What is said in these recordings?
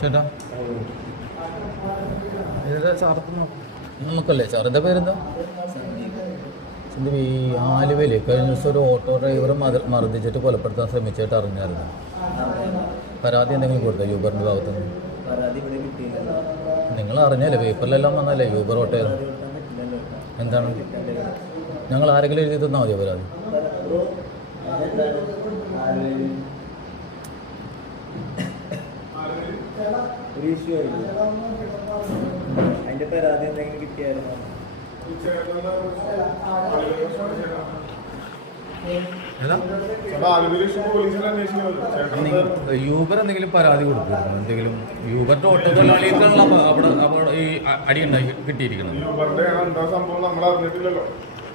ചേട്ടാ ഏതാ സാറത്ത് നമുക്കല്ലേ സാറിൻ്റെ പേരെന്താ? ഈ ആലുവയിലെ കഴിഞ്ഞ ദിവസം ഒരു ഓട്ടോ ഡ്രൈവറെ മർദ്ദിച്ചിട്ട് കൊലപ്പെടുത്താൻ ശ്രമിച്ചിട്ട് അറിഞ്ഞായിരുന്നു. പരാതി എന്തെങ്കിലും കൊടുത്തോ യൂബറിൻ്റെ ഭാഗത്തുനിന്ന്? നിങ്ങൾ അറിഞ്ഞല്ലേ, പേപ്പറിലെല്ലാം വന്നല്ലേ യൂബർ ഓട്ടോ? എന്താണ് ഞങ്ങൾ ആരെങ്കിലും എഴുതി തന്നാൽ മതിയോ പരാതി? അതിന്റെ പരാതി എന്തെങ്കിലും കിട്ടിയായിരുന്നു? യൂബർ എന്തെങ്കിലും പരാതി കൊടുത്തിരുന്നു? എന്തെങ്കിലും യൂബറിന്റെ ഓട്ടോ തൊഴിലാളികൾക്കുള്ള അവിടെ ഈ അടി ഉണ്ടായി കിട്ടിയിരിക്കണം.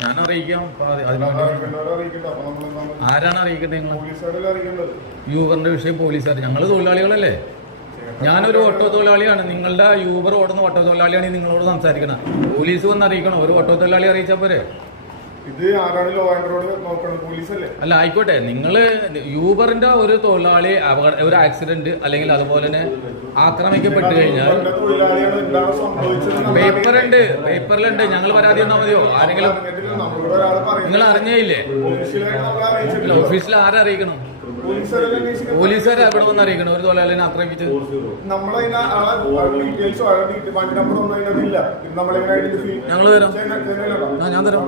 ഞാൻ അറിയിക്കാം. ആരാണ് അറിയിക്കേണ്ടത്? നിങ്ങൾ യൂബറിന്റെ വിഷയം പോലീസുകാർ? ഞങ്ങൾ തൊഴിലാളികളല്ലേ. ഞാനൊരു ഓട്ടോ തൊഴിലാളിയാണ്. നിങ്ങളുടെ യൂബർ ഓടുന്ന ഓട്ടോ തൊഴിലാളിയാണ് നിങ്ങളോട് സംസാരിക്കണം. പോലീസ് വന്ന് അറിയിക്കണം. ഒരു ഓട്ടോ തൊഴിലാളി അറിയിച്ചാൽ പോരെ? അല്ല ആയിക്കോട്ടെ, നിങ്ങൾ യൂബറിന്റെ ഒരു തൊഴിലാളി ഒരു ആക്സിഡന്റ് അല്ലെങ്കിൽ അതുപോലെ തന്നെ ആക്രമിക്കപ്പെട്ടു കഴിഞ്ഞാൽ പേപ്പറിലുണ്ട്. ഞങ്ങൾ പരാതി തന്നാൽ മതിയോ? ആരെങ്കിലും നിങ്ങൾ അറിഞ്ഞേയില്ലേ? ഓഫീസിൽ ആരെ അറിയിക്കണം? പോലീസുകാരെ എവിടെ വന്ന് അറിയിക്കണം ഒരു തൊഴിലാളിനെ ആക്രമിച്ചത്? ഞങ്ങൾ തരാം. ഞാൻ തരാം.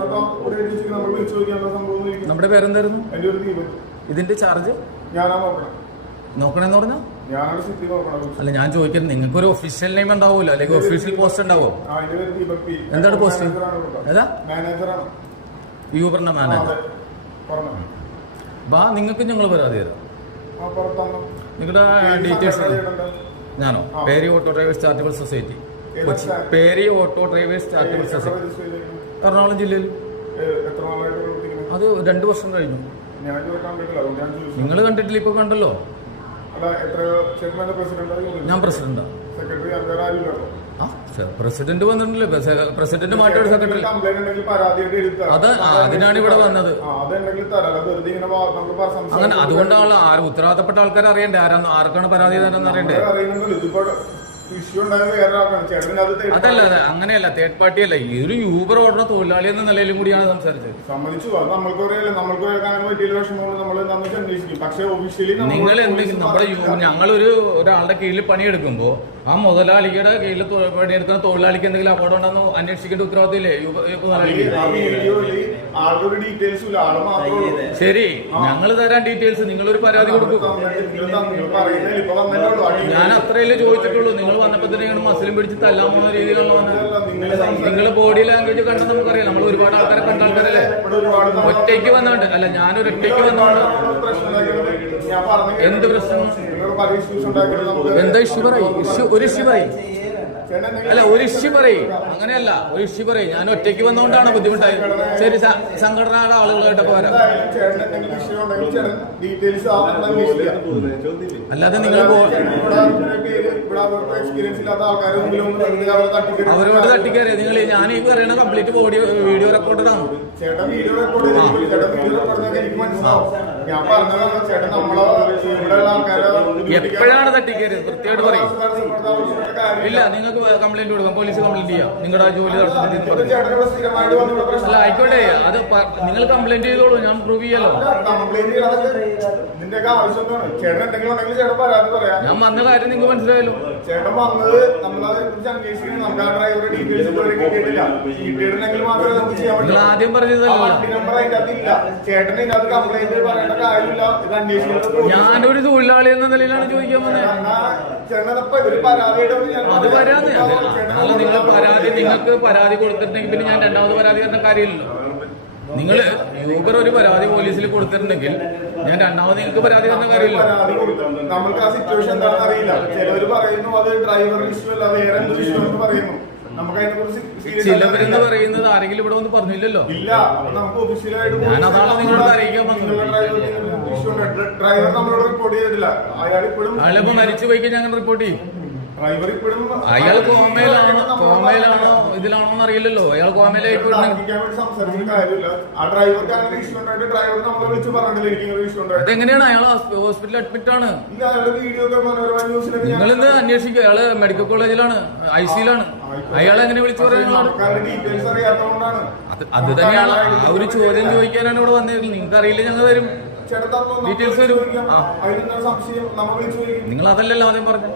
നമ്മുടെ പേരെന്തായിരുന്നു? ഇതിന്റെ ചാർജ് നോക്കണെന്ന് പറഞ്ഞാ? അല്ല ഞാൻ ചോദിക്കുന്നത്, നിങ്ങൾക്കൊരു ഒഫീഷ്യൽ നെയിം ഉണ്ടാവുമല്ലോ, അല്ലെങ്കിൽ ഒഫീഷ്യൽ പോസ്റ്റ് ഉണ്ടാവോ? എന്താണ് പോസ്റ്റ്? ഏതാ? യൂബറിന്റെ മാനേജർ. നിങ്ങൾക്ക് ഞങ്ങൾ പരാതി തരാം. നിങ്ങളുടെ ഡീറ്റെയിൽസ് ഞാനോ? പേരി auto drivers charitable society, Kochi. പേരി auto drivers charitable society, Ernakulam ജില്ലയിൽ. അത് 2 വർഷം കഴിഞ്ഞു. നിങ്ങൾ കണ്ടിട്ടില്ല? ഇപ്പൊ കണ്ടല്ലോ. ഞാൻ പ്രസിഡന്റാ. പ്രസിഡന്റ് വന്നിട്ടില്ലേ? പ്രസിഡന്റ് മാറ്റോട് സെക്രട്ടറി. അത് അതിനാണ് ഇവിടെ വന്നത്. അങ്ങനെ അതുകൊണ്ടാണ് ഉത്തരവാദിത്തപ്പെട്ട ആൾക്കാർ അറിയണ്ടേ ആർക്കാണ് പരാതി തരാന്ന് അറിയണ്ടേ? അതല്ല, അങ്ങനെയല്ല, തേർഡ് പാർട്ടി അല്ല. ഈ ഒരു യൂബർ ഓടുന്ന തൊഴിലാളി എന്ന നിലയിലും കൂടിയാണ് സംസാരിച്ചത്. നിങ്ങൾ എന്തെങ്കിലും ഞങ്ങളൊരു ഒരാളുടെ കീഴിൽ പണിയെടുക്കുമ്പോ ആ മുതലാളിയുടെ കീഴിൽ പണിയെടുക്കുന്ന തൊഴിലാളിക്ക് എന്തെങ്കിലും അപകടം ഉണ്ടെന്ന് അന്വേഷിക്കേണ്ട ഉത്തരവാദിത്തമില്ലേ ശരി, ഞങ്ങൾ തരാൻ ഡീറ്റെയിൽസ്. നിങ്ങളൊരു പരാതി കൊടുക്കും. ഞാൻ അത്രയല്ലേ ചോദിച്ചിട്ടുള്ളൂ. നിങ്ങൾ വന്നപ്പോ തന്നെ മസിലും പിടിച്ച് തല്ലാൻ പോകുന്ന രീതിയിലുള്ള നിങ്ങൾ ബോഡി ലാംഗ്വേജ് കണ്ടെന്ന് നമുക്കറിയാം. നമ്മൾ ഒരുപാട് ആൾക്കാരെ കണ്ട ആൾക്കാരല്ലേ. ഒറ്റയ്ക്ക് വന്നോണ്ട് അല്ല, ഞാനൊരു ഒറ്റയ്ക്ക് വന്നോണ്ട്. എന്ത് പ്രശ്നം? എന്താ ഇഷ്യൂ പറയും? ഒരു ഇഷ്യൂ പറയും. അല്ല, ഒരു ഇഷ്യൂ പറയും. അങ്ങനെയല്ല, ഒരു ഇഷ്യൂ പറയും. ഞാൻ ഒറ്റയ്ക്ക് വന്നുകൊണ്ടാണ് ബുദ്ധിമുട്ടായി. ശരി, സംഘടനയുടെ ആളുകളായിട്ട് പോരാ. അല്ലാതെ നിങ്ങൾ അവരോട് തട്ടിക്കാരെ നിങ്ങൾ. ഞാൻ ഈ പറയണ കംപ്ലീറ്റ് ബോഡി വീഡിയോ റെക്കോർഡറാണ്. എപ്പോഴാണ് തട്ടിക്കരുത്? കൃത്യമായിട്ട് പറയും. ഇല്ല, നിങ്ങൾക്ക് കംപ്ലൈന്റ് കൊടുക്കാം. പോലീസ് കംപ്ലൈന്റ് ചെയ്യാം. നിങ്ങളുടെ ജോലി അല്ല, ആയിക്കോട്ടെ. അത് നിങ്ങൾ കംപ്ലൈന്റ് ചെയ്തോളൂ. ഞാൻ പ്രൂവ് ചെയ്യാലോ. ഞാൻ വന്ന കാര്യം നിങ്ങൾക്ക് മനസ്സിലായല്ലോ. നിങ്ങൾ ആദ്യം പറഞ്ഞതല്ല. ഞാനൊരു തൊഴിലാളി എന്ന നിലയിലാണ് ചോദിക്കാൻ വന്നത്. അത് വരാന്ന്. അല്ല, നിങ്ങൾക്ക് പരാതി കൊടുത്തിട്ടുണ്ടെങ്കിൽ പിന്നെ ഞാൻ രണ്ടാമത് പരാതി തരുന്ന കാര്യമില്ലല്ലോ. നിങ്ങൾ യൂബർ ഒരു പരാതി പോലീസിൽ കൊടുത്തിട്ടുണ്ടെങ്കിൽ ഞാൻ രണ്ടാമത് നിങ്ങൾക്ക് പരാതി തന്ന കാര്യമില്ല. നമുക്ക് ആ സിറ്റുവേഷൻ എന്താണെന്ന് അറിയില്ല. ചിലവർ പറയുന്നു അത് ഡ്രൈവറിന് ഇഷ്യൂ അല്ല, വേറെ എന്തൊരു ഇഷ്യൂ എന്ന് പറയുന്നു. ചിലവരെന്ന് പറയുന്നത് ആരെങ്കിലും ഇവിടെ ഒന്നും പറഞ്ഞില്ലല്ലോ. ഇല്ല, നമുക്ക് ഒഫീഷ്യലായിട്ട് ഞാൻ അതാണ് നിങ്ങളോട് അറിയിക്കാൻ വന്നത്. ഡ്രൈവർ നമ്മളോട് റിപ്പോർട്ട് ചെയ്തിട്ടില്ല. അയാൾ ഇപ്പോഴും അയാളിപ്പോ മരിച്ചു പോയി കഴിഞ്ഞാൽ അങ്ങനെ റിപ്പോർട്ട് ചെയ്യും. ഡ്രൈവർ ഇപ്പോഴും അയാൾ കോമയിലാണോ ഇതിലാണോന്ന് അറിയില്ലല്ലോ. അയാൾ കോമയിലായി സംസാരിച്ചിട്ട് കാര്യമില്ല. ആ ഡ്രൈവർക്ക് അങ്ങനെ ഇഷ്യൂ ഉണ്ടായിട്ട് ഡ്രൈവർ നമ്മളെ വിളിച്ച് പറഞ്ഞില്ല എനിക്ക് ഇഷ്യൂ ഉണ്ടായിട്ട്. അതെങ്ങനെയാണ്? അയാൾ ഹോസ്പിറ്റലിൽ അഡ്മിറ്റ് ആണ്. അയാളുടെ വീഡിയോ ഒക്കെ മനോരമ ന്യൂസിലൊക്കെ നിങ്ങൾ ഇന്ന് അന്വേഷിക്കുക. അയാള് മെഡിക്കൽ കോളേജിലാണ്, ICUലാണ്. അയാളെ എങ്ങനെ വിളിച്ചു പറയുന്നത്? ഡീറ്റെയിൽസ് അറിയാത്തതുകൊണ്ടാണ്. അത് തന്നെയാണ് ആ ഒരു ചോദ്യം ചോദിക്കാനാണ് ഇവിടെ വന്നിരുന്നത്. നിങ്ങൾക്ക് അറിയില്ല, ഞങ്ങൾ വരും, ഡീറ്റെയിൽസ് വരും. നിങ്ങൾ അതല്ലല്ലോ ആദ്യം പറഞ്ഞു.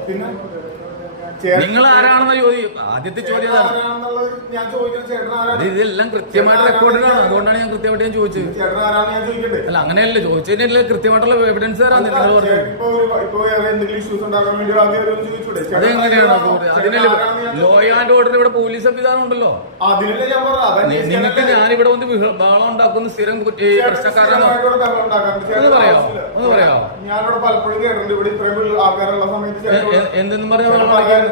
നിങ്ങൾ ആരാണെന്ന് ചോദിക്കും. ആദ്യത്തെ ചോദ്യം ഇതെല്ലാം കൃത്യമായിട്ട് റെക്കോർഡിലാണ്. അതുകൊണ്ടാണ് ഞാൻ കൃത്യമായിട്ട് ഞാൻ ചോദിച്ചത്. അല്ല അങ്ങനെയല്ല ചോദിച്ചതിനല്ല, കൃത്യമായിട്ടുള്ള എവിഡൻസ് തരാൻ നിങ്ങൾ പറഞ്ഞു. അതെങ്ങനെയാണ്? അതിനല്ല ലോ ആൻഡ് ഓർഡർ ഇവിടെ പോലീസ് സംവിധാനം ഉണ്ടല്ലോ. നിങ്ങൾക്ക് ഞാനിവിടെ വന്ന് ബഹളം ഉണ്ടാക്കുന്ന സ്ഥിരം പ്രശ്നക്കാരാണോ? ഒന്ന് പറയാമോ? എന്തെന്നും പറയാൻ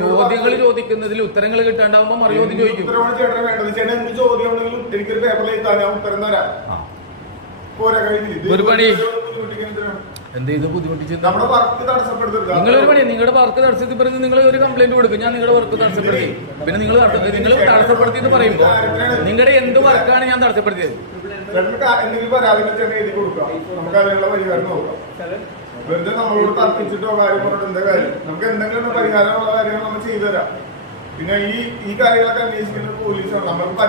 ചോദ്യങ്ങൾ ചോദിക്കുന്നതിൽ ഉത്തരങ്ങൾ കിട്ടാണ്ടാവുമ്പോ മറുചോദ്യം ചോദിക്കും. ഒരു പണി എന്ത് ചെയ്ത് ബുദ്ധിമുട്ടിച്ച് നിങ്ങളൊരു പണി, നിങ്ങളുടെ വർക്ക് തടസ്സപ്പെടുത്തി നിങ്ങൾ ഒരു കംപ്ലൈന്റ് കൊടുക്കും. ഞാൻ നിങ്ങളുടെ വർക്ക് തടസ്സപ്പെടുത്തി. പിന്നെ നിങ്ങൾ തടസ്സപ്പെടുത്തി എന്ന് പറയുമ്പോ നിങ്ങളുടെ എന്ത് വർക്കാണ് ഞാൻ തടസ്സപ്പെടുത്തിയത്? വെറുതെ നമ്മളോട് തർക്കിച്ചിട്ടോ കാര്യം പറഞ്ഞിട്ട് എന്താ കാര്യം? നമുക്ക് എന്തെങ്കിലും പരിഹാരമുള്ള കാര്യങ്ങൾ നമ്മൾ ചെയ്തു തരാം. പിന്നെ ഈ കാര്യങ്ങളൊക്കെ അന്വേഷിക്കുന്നത് പോലീസാണ്. നമുക്ക്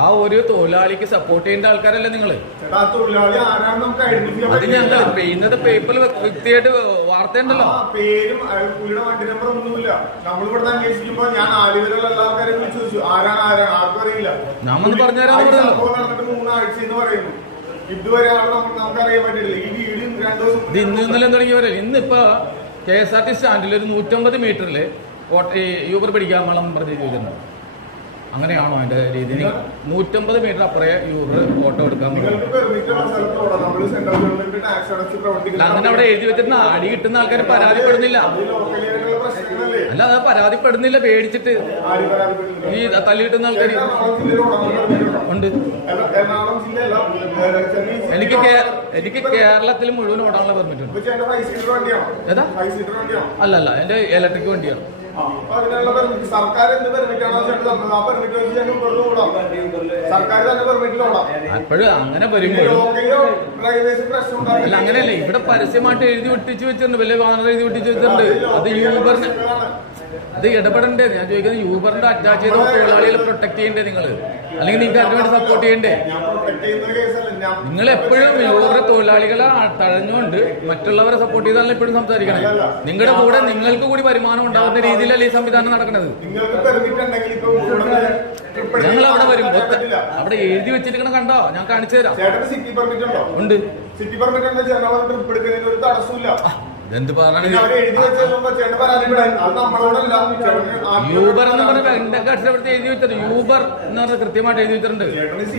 ആ ഒരു തൊഴിലാളിക്ക് സപ്പോർട്ട് ചെയ്യേണ്ട ആൾക്കാരല്ലേ നിങ്ങള്? ചേട്ടാ, ആ തൊഴിലാളി ആരാണ് നമുക്ക് ഐഡന്റിഫൈ അത് ഞങ്ങൾ ചെയ്യുന്നത് പേപ്പറിൽ വ്യക്തിയായിട്ട് വാർത്ത ഉണ്ടല്ലോ. പേരും പുള്ളിയുടെ വണ്ടി നമ്പർ ഒന്നുമില്ല. നമ്മളിവിടെ അന്വേഷിക്കുമ്പോ ഞാൻ ആലുവയിലുള്ള എല്ലാ കാര്യങ്ങളും വിളിച്ചു ചോദിച്ചു. ആരാണ് ആർക്കും അറിയില്ല. നമ്മൊന്ന് പറഞ്ഞുതരാമല്ലോ. സംഭവം നടന്നിട്ട് 3 ആഴ്ച എന്ന് പറയുന്നു. ഇതുവരെ നമുക്ക് അറിയാൻ പറ്റില്ല. ഈ വീഡിയോ 2 ദിവസം ഇത് ഇന്നലെ തുടങ്ങിയവരെ ഇന്നിപ്പോ KSRT സ്റ്റാൻഡിൽ ഒരു 150 മീറ്ററിൽ യൂബർ പിടിക്കാൻ വേണം പറഞ്ഞ് ചോദിക്കുന്നത്. അങ്ങനെയാണോ അതിന്റെ രീതി? 150 മീറ്റർ അപ്പുറേ യൂബർ ഓട്ടോ എടുക്കാൻ അങ്ങനെ അവിടെ എഴുതി വെച്ചിരുന്ന അടി കിട്ടുന്ന ആൾക്കാർ പരാതിപ്പെടുന്നില്ല. അല്ല അത് പരാതിപ്പെടുന്നില്ല, പേടിച്ചിട്ട്. ഈ തല്ലി കിട്ടുന്ന ആൾക്കാർ ഉണ്ട്. എനിക്ക് കേരളത്തിൽ മുഴുവൻ ഓടാനുള്ള പെർമിറ്റ് ഉണ്ട്. ഏതാ? അല്ലല്ല, എന്റെ ഇലക്ട്രിക് വണ്ടിയാണ്. സർക്കാർ എന്ത് പെർമിറ്റാണോ ആ പെർമിറ്റ് വെച്ച് ഞാൻ സർക്കാർ തന്നെ പെർമിറ്റിലോടാം. അപ്പോഴും അങ്ങനെ വരുമ്പോഴും അല്ല അങ്ങനെയല്ലേ, ഇവിടെ പരസ്യമായിട്ട് എഴുതി ഒട്ടിച്ച് വെച്ചിട്ടുണ്ട്, വലിയ ബാനർ എഴുതി ഒട്ടിച്ച് വെച്ചിട്ടുണ്ട്. അത് യൂബറിന് അത് ഇടപെടണ്ടേ? ഞാൻ ചോദിക്കുന്നത് യൂബറിന്റെ അറ്റാച്ച് ചെയ്ത തൊഴിലാളികളെ പ്രൊട്ടക്ട് ചെയ്യണ്ടേ നിങ്ങൾ? അല്ലെങ്കിൽ നിങ്ങൾക്ക് അതിന് വേണ്ടി സപ്പോർട്ട് ചെയ്യണ്ടേ? നിങ്ങൾ എപ്പോഴും യൂബർ തൊഴിലാളികളെ തഴഞ്ഞുകൊണ്ട് മറ്റുള്ളവരെ സപ്പോർട്ട് ചെയ്താലും എപ്പോഴും സംസാരിക്കണേ. നിങ്ങളുടെ കൂടെ നിങ്ങൾക്ക് കൂടി വരുമാനം ഉണ്ടാകുന്ന രീതിയിലല്ലേ ഈ സംവിധാനം നടക്കുന്നത്? ഞങ്ങൾ അവിടെ വരുമ്പോ അവിടെ എഴുതി വെച്ചിരിക്കണ കണ്ടോ? ഞാൻ കാണിച്ചു തരാം. ഉണ്ട്. സിറ്റി പെർമിറ്റ് ട്രിപ്പ് എടുക്കുന്നതിന് ഒരു തടസ്സമില്ല. എന്ത് പറയണ യൂബർ എന്ന് പറഞ്ഞ എന്റെ കഷ്ടപ്പെടുത്തി എഴുതി വെച്ചത്. യൂബർ എന്ന് പറഞ്ഞാൽ കൃത്യമായിട്ട് എഴുതി വെച്ചിട്ടുണ്ട്.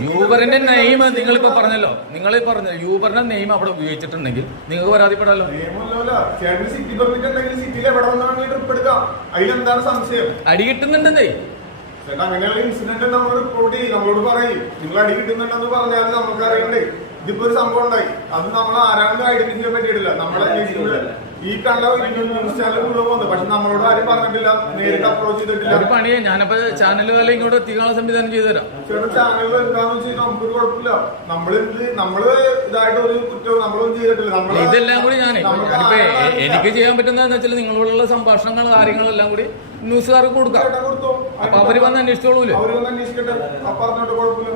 യൂബറിന്റെ നെയിം നിങ്ങളിപ്പോ പറഞ്ഞല്ലോ, നിങ്ങൾ പറഞ്ഞ യൂബറിന്റെ നെയിം അവിടെ ഉപയോഗിച്ചിട്ടുണ്ടെങ്കിൽ നിങ്ങൾക്ക് പരാതിപ്പെടാമല്ലോ. അടി കിട്ടുന്നുണ്ടെന്നേ. അങ്ങനെയുള്ള ഇൻസിഡന്റ് നമ്മൾ റിപ്പോർട്ട് ചെയ്യും, നമ്മളോട് പറയും. നിങ്ങൾ അടി കിട്ടുന്നുണ്ടെന്ന് പറഞ്ഞാൽ നമുക്ക് അറിയണ്ടേ. ഇതിപ്പോ ഒരു സംഭവം ഉണ്ടായി, അത് നമ്മൾ ആരാണെന്ന് ഐഡന്റിഫൈ ചെയ്യാൻ പറ്റിയിട്ടില്ല. നമ്മളെ ഈ കണ്ട ന്യൂസ് ചാനൽ മുഴുവൻ പോകുന്നത്, പക്ഷെ നമ്മളോട് ആരും പറഞ്ഞിട്ടില്ല, നേരിട്ട് അപ്രോച്ച് ചെയ്തിട്ടില്ല. ഒരു പണിയെ ഞാനപ്പോ ചാനൽ പോലെ ഇങ്ങോട്ട് എത്തിക്കാനുള്ള സംവിധാനം ചെയ്തു തരാം. ചേട്ടാ, ചാനൽ എന്താന്ന് വെച്ചാൽ നമുക്കൊരു കുഴപ്പമില്ല. നമ്മള് ഇതായിട്ട് ഒരു കുറ്റവും നമ്മളൊന്നും ചെയ്തിട്ടില്ല. ഇതെല്ലാം കൂടി എനിക്ക് ചെയ്യാൻ പറ്റുന്നതെന്ന് വെച്ചാൽ നിങ്ങളോടുള്ള സംഭാഷണങ്ങൾ കാര്യങ്ങളെല്ലാം കൂടി ന്യൂസുകാർക്ക് കൊടുക്കാം. അപ്പൊ അവര് വന്ന് അന്വേഷിച്ചോളൂല്ലോ. അവര് വന്ന് അന്വേഷിക്കട്ടെ. അപ്പൊ പറഞ്ഞോട്ട് കുഴപ്പമില്ല.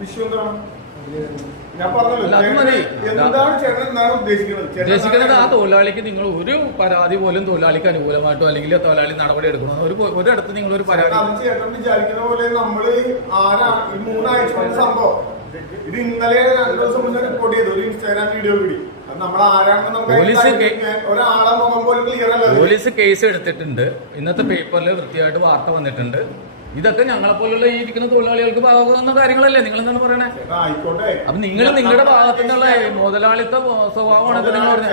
വിഷയം എന്താണ്? ഞാൻ പറഞ്ഞല്ലോ, എന്താണ് ചേട്ടൻ എന്താണ് ഉദ്ദേശിക്കുന്നത്? ആ തൊഴിലാളിക്ക് നിങ്ങൾ ഒരു പരാതി പോലും തൊഴിലാളിക്ക് അനുകൂലമായിട്ടോ അല്ലെങ്കിൽ തൊഴിലാളി നടപടി എടുക്കണം ഒരിടത്ത് നിങ്ങൾ ഒരു പരാതി ചേട്ടൻ വിചാരിക്കുന്ന പോലെ നമ്മള് ഈ 3 ആഴ്ച സംഭവം ഇത് ഇന്നലെ 2 ദിവസം മുന്നേ റിപ്പോർട്ട് ചെയ്തു ഒരു ഇൻസ്റ്റാഗ്രാം വീഡിയോ കൂടി. നമ്മൾ ആരാണെന്ന് ഒരാളെ മുഖം പോലും ക്ലിയർ അല്ല. പോലീസ് കേസ് എടുത്തിട്ടുണ്ട്. ഇന്നത്തെ പേപ്പറിൽ വൃത്തിയായിട്ട് വാർത്ത വന്നിട്ടുണ്ട്. ഇതൊക്കെ ഞങ്ങളെ പോലുള്ള ഈ ഇരിക്കുന്ന തൊഴിലാളികൾക്ക് ഭാഗമാകുന്ന കാര്യങ്ങളല്ലേ? നിങ്ങൾ എന്താണ് പറയണേ? അപ്പൊ നിങ്ങൾ നിങ്ങളുടെ ഭാഗത്തുനിന്നുള്ള മുതലാളിത്ത സ്വഭാവമാണ് ഇത് നിങ്ങൾ പറഞ്ഞത്.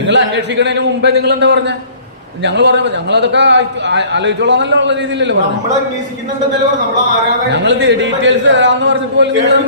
നിങ്ങൾ അന്വേഷിക്കണതിന് മുമ്പേ നിങ്ങൾ എന്താ പറഞ്ഞേ? ഞങ്ങൾ പറഞ്ഞപ്പോ ഞങ്ങളതൊക്കെ ആലോചിച്ചോളാന്നല്ലോ ഉള്ള രീതിയിലല്ലേ പറഞ്ഞു. ഞങ്ങൾ ഡീറ്റെയിൽസ് തരാന്ന് പറഞ്ഞപ്പോൾ നിങ്ങൾ